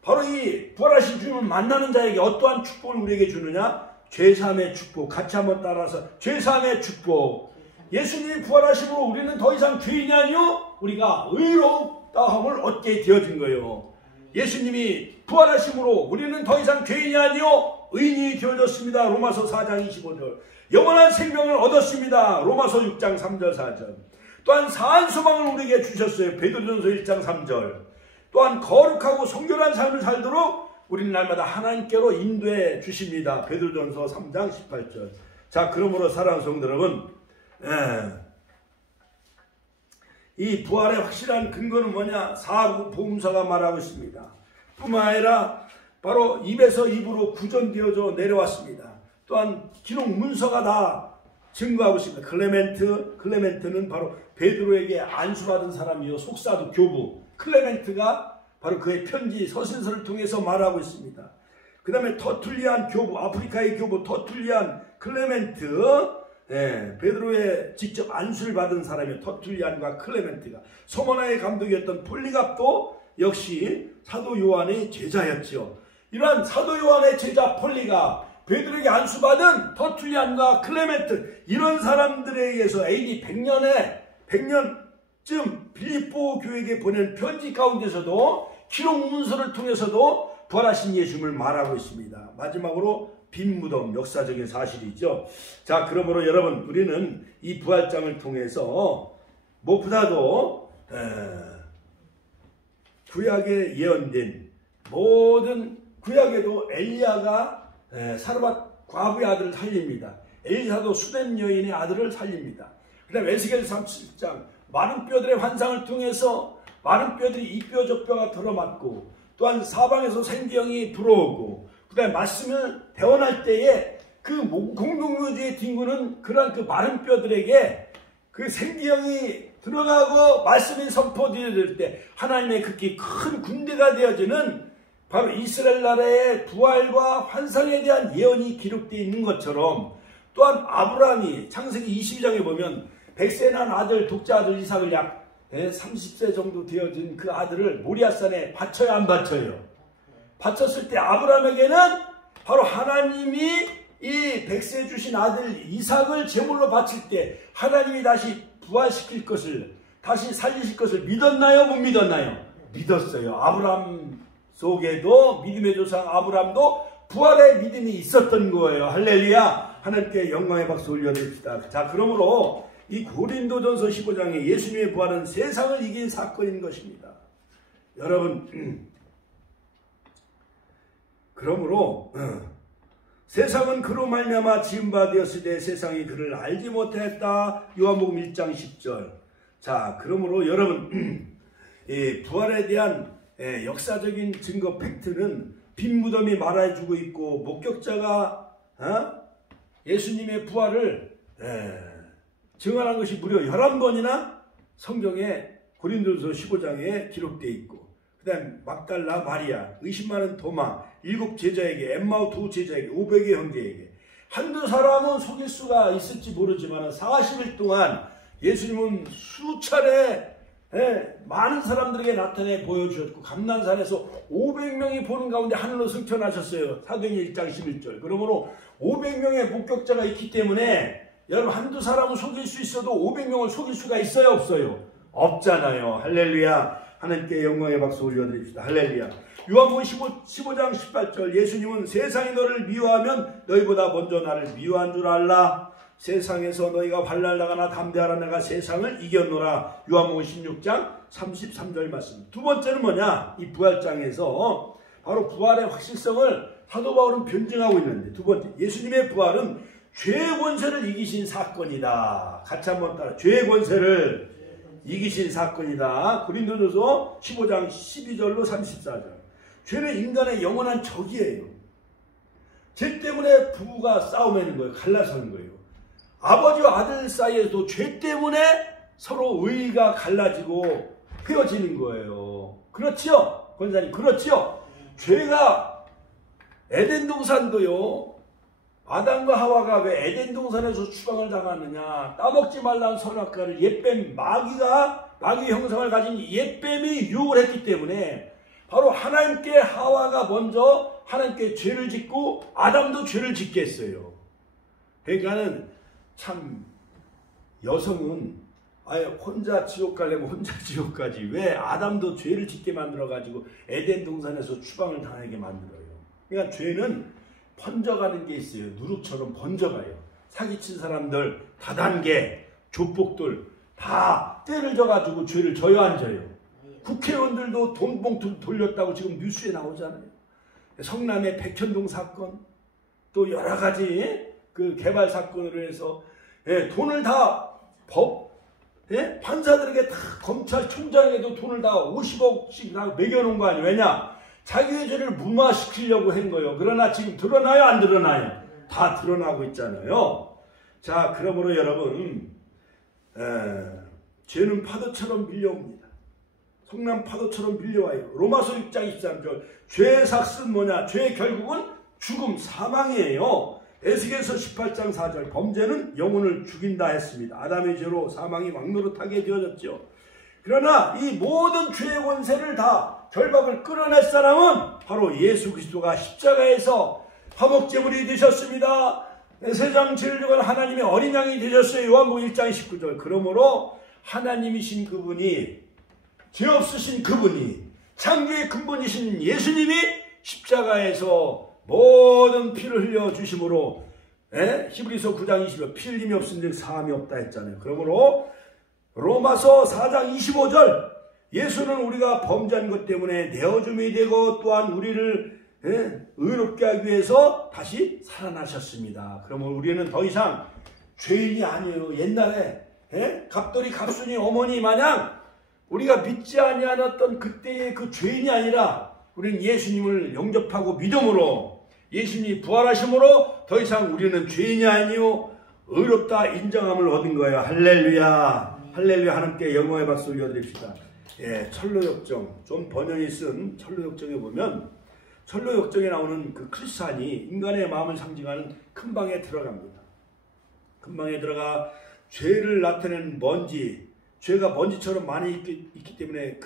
바로 이 부활하신 주님을 만나는 자에게 어떠한 축복을 우리에게 주느냐? 죄사함의 축복. 같이 한번 따라서 죄사함의 축복. 예수님이 부활하심으로 우리는 더 이상 죄인이 아니요 우리가 의롭다함을 얻게 되어진 거예요. 예수님이 부활하심으로 우리는 더 이상 죄인이 아니요 의인이 되어졌습니다. 로마서 4장 25절. 영원한 생명을 얻었습니다. 로마서 6장 3절 4절. 또한 사한 소망을 우리에게 주셨어요. 베드로전서 1장 3절. 또한 거룩하고 성결한 삶을 살도록 우리는 날마다 하나님께로 인도해 주십니다. 베드로전서 3장 18절. 자, 그러므로 사랑하는 성도 여러분, 이 부활의 확실한 근거는 뭐냐? 사복음서가 말하고 있습니다. 뿐만 아니라 바로 입에서 입으로 구전되어져 내려왔습니다. 또한 기록 문서가 다 증거하고 있습니다. 클레멘트는 바로 베드로에게 안수받은 사람이요 속사도 교부. 클레멘트가 바로 그의 편지 서신서를 통해서 말하고 있습니다. 그 다음에 터툴리안 교부, 아프리카의 교부 터툴리안 클레멘트, 베드로의 직접 안수를 받은 사람이 터툴리안과 클레멘트가, 소모나의 감독이었던 폴리갑도 역시 사도 요한의 제자였죠. 이러한 사도 요한의 제자 폴리갑, 베드로에게 안수받은 터툴리안과 클레멘트, 이런 사람들에 의해서 AD 100년쯤 빌립보 교회에게 보낸 편지 가운데서도 기록 문서를 통해서도 부활하신 예수님을 말하고 있습니다. 마지막으로 빈 무덤, 역사적인 사실이죠. 자, 그러므로 여러분, 우리는 이 부활장을 통해서 무엇보다도 구약에 예언된 모든, 구약에도 엘리야가 사르밧 과부의 아들을 살립니다. 엘리사도 수뎀 여인의 아들을 살립니다. 그 다음에 에스겔 37장 많은 뼈들의 환상을 통해서 많은 뼈들이 이 뼈 저 뼈가 들어맞고, 또한 사방에서 생기형이 들어오고, 그 다음에 말씀을 대원할 때에 그 공동묘지의 딩구는 그러한 그 마른 뼈들에게 그 생기형이 들어가고 말씀이 선포되어질 때 하나님의 극히 큰 군대가 되어지는 바로 이스라엘 나라의 부활과 환상에 대한 예언이 기록되어 있는 것처럼, 또한 아브라함이 창세기 22장에 보면 100세 난 아들, 독자 아들 이삭을 약 30세 정도 되어진 그 아들을 모리아산에 바쳐야 안 바쳐요? 바쳤을 때 아브라함에게는 바로 하나님이 이 100세 주신 아들 이삭을 제물로 바칠 때 하나님이 다시 부활시킬 것을, 다시 살리실 것을 믿었나요? 못 믿었나요? 믿었어요. 아브라함 속에도, 믿음의 조상 아브라함도 부활의 믿음이 있었던 거예요. 할렐루야. 하나님께 영광의 박수 올려드립시다. 자, 그러므로 이 고린도전서 15장에 예수님의 부활은 세상을 이긴 사건인 것입니다. 여러분, 그러므로 세상은 그로 말미암아 지은 바 되었으되 세상이 그를 알지 못했다. 요한복음 1장 10절. 자, 그러므로 여러분, 부활에 대한 역사적인 증거 팩트는 빈 무덤이 말해주고 있고, 목격자가 예수님의 부활을 증언한 것이 무려 11번이나 성경에 고린도전서 15장에 기록되어 있고, 그 다음 막달라 마리아, 의심 많은 도마, 7 제자에게, 엠마오 2 제자에게, 500의 형제에게, 한두 사람은 속일 수가 있을지 모르지만 40일 동안 예수님은 수차례 많은 사람들에게 나타내 보여주셨고, 감난산에서 500명이 보는 가운데 하늘로 승천하셨어요. 사도행전 1장 11절. 그러므로 500명의 목격자가 있기 때문에 여러분, 한두 사람은 속일 수 있어도 500명을 속일 수가 있어요, 없어요? 없잖아요. 할렐루야. 하나님께 영광의 박수 올려드립시다. 할렐루야. 요한복음 15장 18절 예수님은 세상이 너를 미워하면 너희보다 먼저 나를 미워한 줄 알라. 세상에서 너희가 환난을 당하나 담대하라. 내가 세상을 이겼노라. 요한복음 16장 33절 말씀. 두 번째는 뭐냐? 이 부활장에서 바로 부활의 확실성을 사도 바울은 변증하고 있는데, 두 번째 예수님의 부활은 죄의 권세를 이기신 사건이다. 같이 한번 따라. 죄의 권세를 이기신 사건이다. 고린도전서 15장 12절로 34절. 죄는 인간의 영원한 적이에요. 죄 때문에 부부가 싸우는 거예요. 갈라서는 거예요. 아버지와 아들 사이에도 죄 때문에 서로 의의가 갈라지고 헤어지는 거예요. 그렇지요? 권사님, 그렇지요? 죄가 에덴 동산도요. 아담과 하와가 왜 에덴 동산에서 추방을 당하느냐? 따먹지 말라는 선악과를 옛뱀 마귀 형상을 가진 옛뱀이 유혹을 했기 때문에 바로 하나님께 하와가 먼저 하나님께 죄를 짓고 아담도 죄를 짓게 했어요. 그러니까는 참 여성은 아예 혼자 지옥 가려면 혼자 지옥 가지 왜 아담도 죄를 짓게 만들어가지고 에덴 동산에서 추방을 당하게 만들어요. 그러니까 죄는 번져가는 게 있어요. 누룩처럼 번져가요. 사기친 사람들, 다단계, 조폭들 다 때를 져가지고 죄를 져요, 안 져요? 국회의원들도 돈 봉투 돌렸다고 지금 뉴스에 나오잖아요. 성남의 백현동 사건, 또 여러 가지 그 개발 사건으로 해서 돈을 다 판사들에게 다 검찰총장에게도 돈을 다 50억씩 다 매겨놓은 거 아니에요. 왜냐? 자기의 죄를 무마시키려고 한 거예요. 그러나 지금 드러나요? 안 드러나요? 다 드러나고 있잖아요. 자, 그러므로 여러분, 죄는 파도처럼 밀려옵니다. 성남 파도처럼 밀려와요. 로마서 6장 23절. 죄의 삭은 뭐냐? 죄의 결국은 죽음, 사망이에요. 에스겔서 18장 4절. 범죄는 영혼을 죽인다 했습니다. 아담의 죄로 사망이 왕노릇하게 되어졌죠. 그러나 이 모든 죄의 권세를 다 결박을 끌어낼 사람은 바로 예수 그리스도가 십자가에서 화목제물이 되셨습니다. 세상 죄를 져간 하나님의 어린 양이 되셨어요. 요한복음 1장 19절. 그러므로 하나님이신 그분이, 죄 없으신 그분이, 창조의 근본이신 예수님이 십자가에서 모든 피를 흘려 주심으로 히브리서 9장 20절 피 흘림이 없은즉 사함이 없다 했잖아요. 그러므로 로마서 4장 25절 예수는 우리가 범죄한 것 때문에 내어줌이 되고 또한 우리를 의롭게 하기 위해서 다시 살아나셨습니다. 그러면 우리는 더 이상 죄인이 아니에요. 옛날에 갑돌이 갑순이 어머니 마냥 우리가 믿지 아니하였던 그때의 그 죄인이 아니라 우리는 예수님을 영접하고 믿음으로 예수님이 부활하심으로 더 이상 우리는 죄인이 아니요 의롭다 인정함을 얻은 거예요. 할렐루야. 할렐루야. 하나님께 영광의 박수 올려드립시다. 철로역정, 존 버년이 쓴 철로역정에 보면 철로역정에 나오는 그 크리스찬이 인간의 마음을 상징하는 큰 방에 들어갑니다. 큰 방에 들어가 죄를 나타내는 먼지, 죄가 먼지처럼 많이 있기 때문에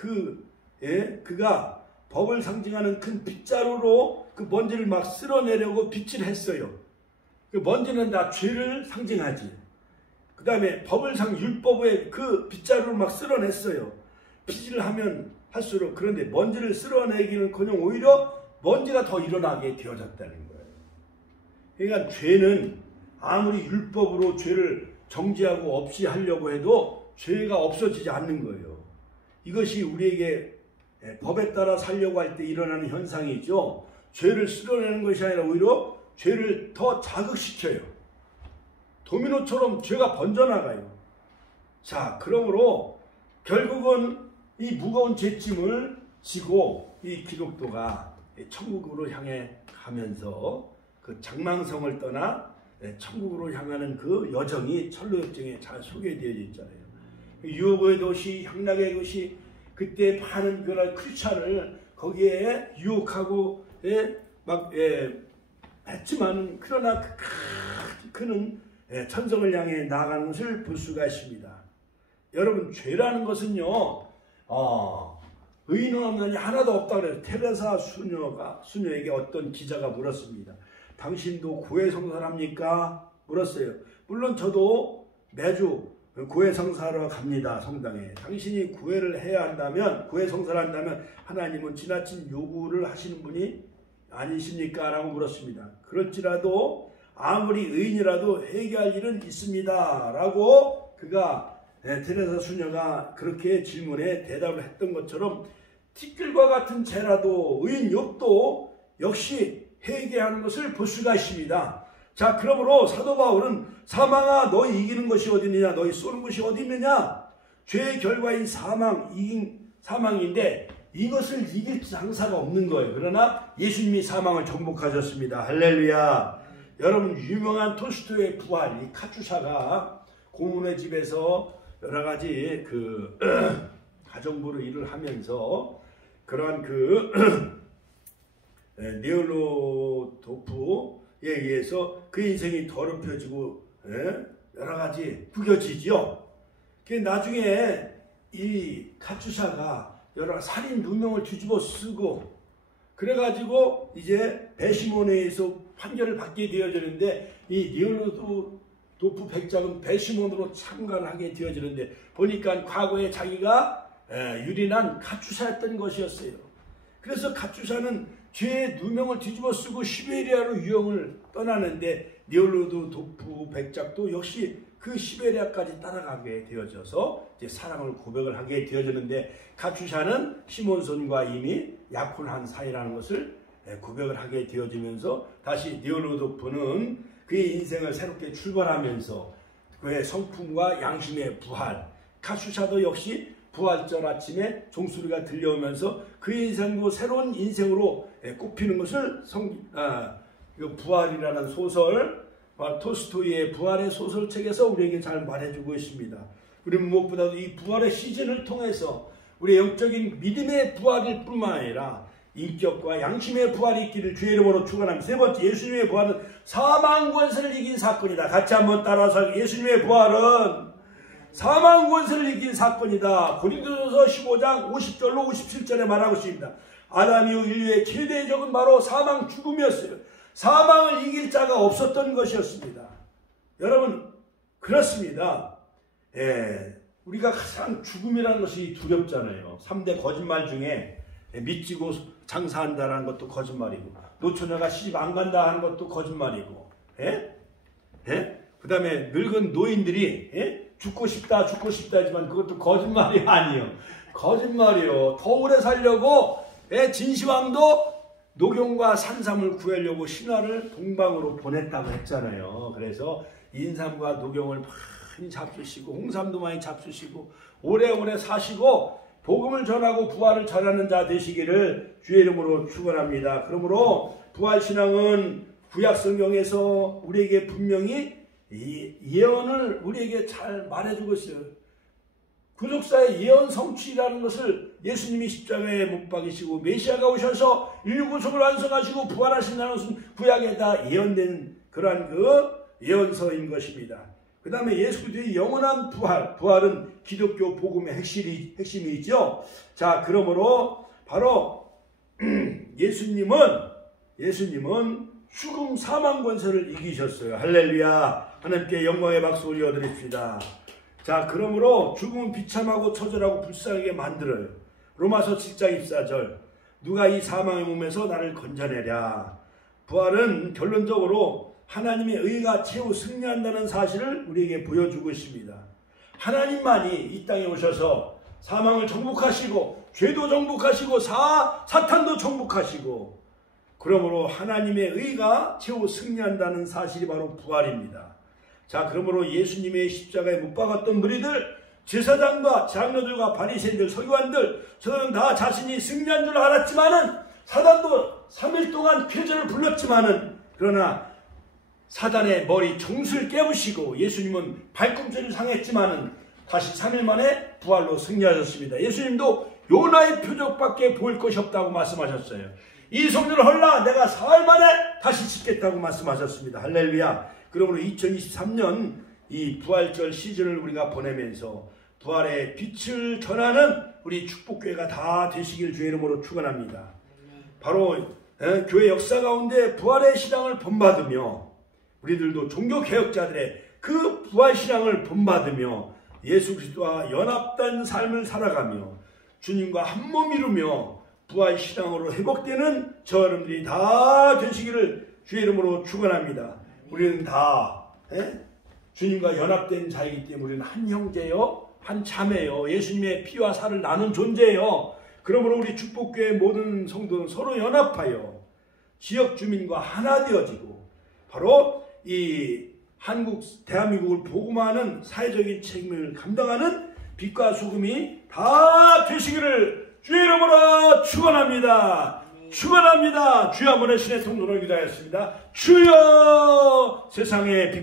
그가 법을 상징하는 큰 빗자루로 그 먼지를 막 쓸어내려고 빗질 했어요. 그 먼지는 다 죄를 상징하지. 그 다음에 율법의 그 빗자루를 막 쓸어냈어요. 빗질을 하면 할수록. 그런데 먼지를 쓸어내기는커녕 오히려 먼지가 더 일어나게 되어졌다는 거예요. 그러니까 죄는 아무리 율법으로 죄를 정지하고 없이 하려고 해도 죄가 없어지지 않는 거예요. 이것이 우리에게 법에 따라 살려고 할 때 일어나는 현상이죠. 죄를 쓸어내는 것이 아니라 오히려 죄를 더 자극시켜요. 도미노처럼 죄가 번져나가요. 자, 그러므로 결국은 이 무거운 죄짐을 지고 이 기독교가 천국으로 향해 가면서 그 장망성을 떠나 천국으로 향하는 그 여정이 철로역정에 잘 소개되어 있잖아요. 유혹의 도시, 향락의 도시, 그때 많은 그런 크리스찬을 거기에 유혹하고 했지만 그러나 그는 천성을 향해 나아가는 것을 볼 수가 있습니다. 여러분, 죄라는 것은요, 의인은 하나도 없다고 그래요. 테레사 수녀에게 어떤 기자가 물었습니다. 당신도 구해 성산합니까? 물었어요. 물론 저도 매주 구회 성사하러 갑니다. 성당에. 당신이 구회를 해야 한다면, 구회 성사를 한다면 하나님은 지나친 요구를 하시는 분이 아니십니까? 라고 물었습니다. 그럴지라도 아무리 의인이라도 회개할 일은 있습니다. 라고 그가 테레사 수녀가 그렇게 질문에 대답을 했던 것처럼 티끌과 같은 죄라도 의인 욥도 역시 회개하는 것을 볼 수가 있습니다. 자, 그러므로 사도 바울은 사망아 너희 이기는 것이 어디 있느냐, 너희 쏘는 것이 어디 있느냐, 죄의 결과인 사망인데 이것을 이길 장사가 없는 거예요. 그러나 예수님이 사망을 정복하셨습니다. 할렐루야. 여러분, 유명한 톨스토이의 부활, 이 카투샤가 고문의 집에서 여러 가지 가정부로 일을 하면서 그러한 네올로도프에 의해서 그 인생이 더럽혀지고 여러 가지 구겨지죠. 나중에 이 카투샤가 여러 살인 누명을 뒤집어 쓰고 그래가지고 이제 배심원에 의해서 판결을 받게 되어지는데 이 네올로도프 백작은 배심원으로 참관을 하게 되어지는데 보니까 과거에 자기가 유린한 카투샤였던 것이었어요. 그래서 카투샤는 죄의 누명을 뒤집어 쓰고 시베리아로 유형을 떠나는데 네올로도프 백작도 역시 그 시베리아까지 따라가게 되어져서 이제 사랑을 고백을 하게 되어졌는데 카투샤는 시몬손과 이미 약혼한 사이라는 것을 고백을 하게 되어지면서 다시 네올로도프는 그의 인생을 새롭게 출발하면서 그의 성품과 양심의 부활, 카투샤도 역시 부활절 아침에 종소리가 들려오면서 그의 인생도 새로운 인생으로 꼽히는 것을 부활이라는 소설, 톨스토이의 부활의 소설책에서 우리에게 잘 말해주고 있습니다. 우리는 무엇보다도 이 부활의 시즌을 통해서 우리의 영적인 믿음의 부활일 뿐만 아니라 인격과 양심의 부활이 있기를 주의 이름으로 축원합니다. 세 번째, 예수님의 부활은 사망 권세를 이긴 사건이다. 같이 한번 따라서 예수님의 부활은 사망 권세를 이긴 사건이다. 고린도전서 15장 50절로 57절에 말하고 있습니다. 아담 이후 인류의 최대의 적은 바로 사망 죽음이었어요. 사망을 이길 자가 없었던 것이었습니다. 여러분, 그렇습니다. 우리가 가장 죽음이라는 것이 두렵잖아요. 3대 거짓말 중에 믿지고 장사한다는 것도 거짓말이고, 노처녀가 시집 안 간다 하는 것도 거짓말이고, 그 다음에 늙은 노인들이 죽고 싶다 하지만 그것도 거짓말이 아니에요. 거짓말이요. 더 오래 살려고 진시황도 녹용과 산삼을 구하려고 신하를 동방으로 보냈다고 했잖아요. 그래서 인삼과 녹용을 많이 잡수시고 홍삼도 많이 잡수시고 오래오래 사시고 복음을 전하고 부활을 전하는 자 되시기를 주의 이름으로 축원합니다. 그러므로 부활신앙은 구약성경에서 우리에게 분명히 이 예언을 우리에게 잘 말해주고 있어요. 구속사의 예언 성취라는 것을 예수님이 십자가에 못 박이시고 메시아가 오셔서 인류 구속을 완성하시고 부활하신다는 것은 구약에 다 예언된 그러한 예언서인 것입니다. 그 다음에 예수 그리스도의 영원한 부활은 기독교 복음의 핵심이죠. 자, 그러므로 바로 예수님은 죽음 사망 권세를 이기셨어요. 할렐루야. 하나님께 영광의 박수 올려드립시다. 자, 그러므로 죽음은 비참하고 처절하고 불쌍하게 만들어요. 로마서 7장 24절. 누가 이 사망의 몸에서 나를 건져내랴. 부활은 결론적으로 하나님의 의가 최후 승리한다는 사실을 우리에게 보여주고 있습니다. 하나님만이 이 땅에 오셔서 사망을 정복하시고 죄도 정복하시고 사탄도 정복하시고 그러므로 하나님의 의가 최후 승리한다는 사실이 바로 부활입니다. 자, 그러므로 예수님의 십자가에 못 박았던 무리들, 제사장과 장로들과 바리새인들, 서기관들, 저는 다 자신이 승리한 줄 알았지만은 사단도 3일 동안 쾌절을 불렀지만은 그러나 사단의 머리 정수를 깨부시고 예수님은 발꿈치를 상했지만은 다시 3일 만에 부활로 승리하셨습니다. 예수님도 요나의 표적밖에 보일 것이 없다고 말씀하셨어요. 이 성전을 헐라 내가 사흘 만에 다시 짓겠다고 말씀하셨습니다. 할렐루야. 그러므로 2023년 이 부활절 시즌을 우리가 보내면서 부활의 빛을 전하는 우리 축복교회가 다 되시길 주의 이름으로 축원합니다. 바로 교회 역사 가운데 부활의 신앙을 본받으며 우리들도 종교개혁자들의 그 부활신앙을 본받으며 예수 그리스도와 연합된 삶을 살아가며 주님과 한몸 이루며 부활 신앙으로 회복되는 저 여러분들이 다 되시기를 주의 이름으로 축원합니다. 우리는 다 주님과 연합된 자이기 때문에 우리는 한 형제요, 한 자매요, 예수님의 피와 살을 나눈 존재예요. 그러므로 우리 축복교회 모든 성도는 서로 연합하여 지역 주민과 하나 되어지고 바로 이 대한민국을 복음화하는 사회적인 책임을 감당하는 빛과 소금이 다 되시기를 주의 이름으로 축원합니다. 축원합니다. 주여 한번의 신의 통로를 기도하였습니다. 주여 세상의 빛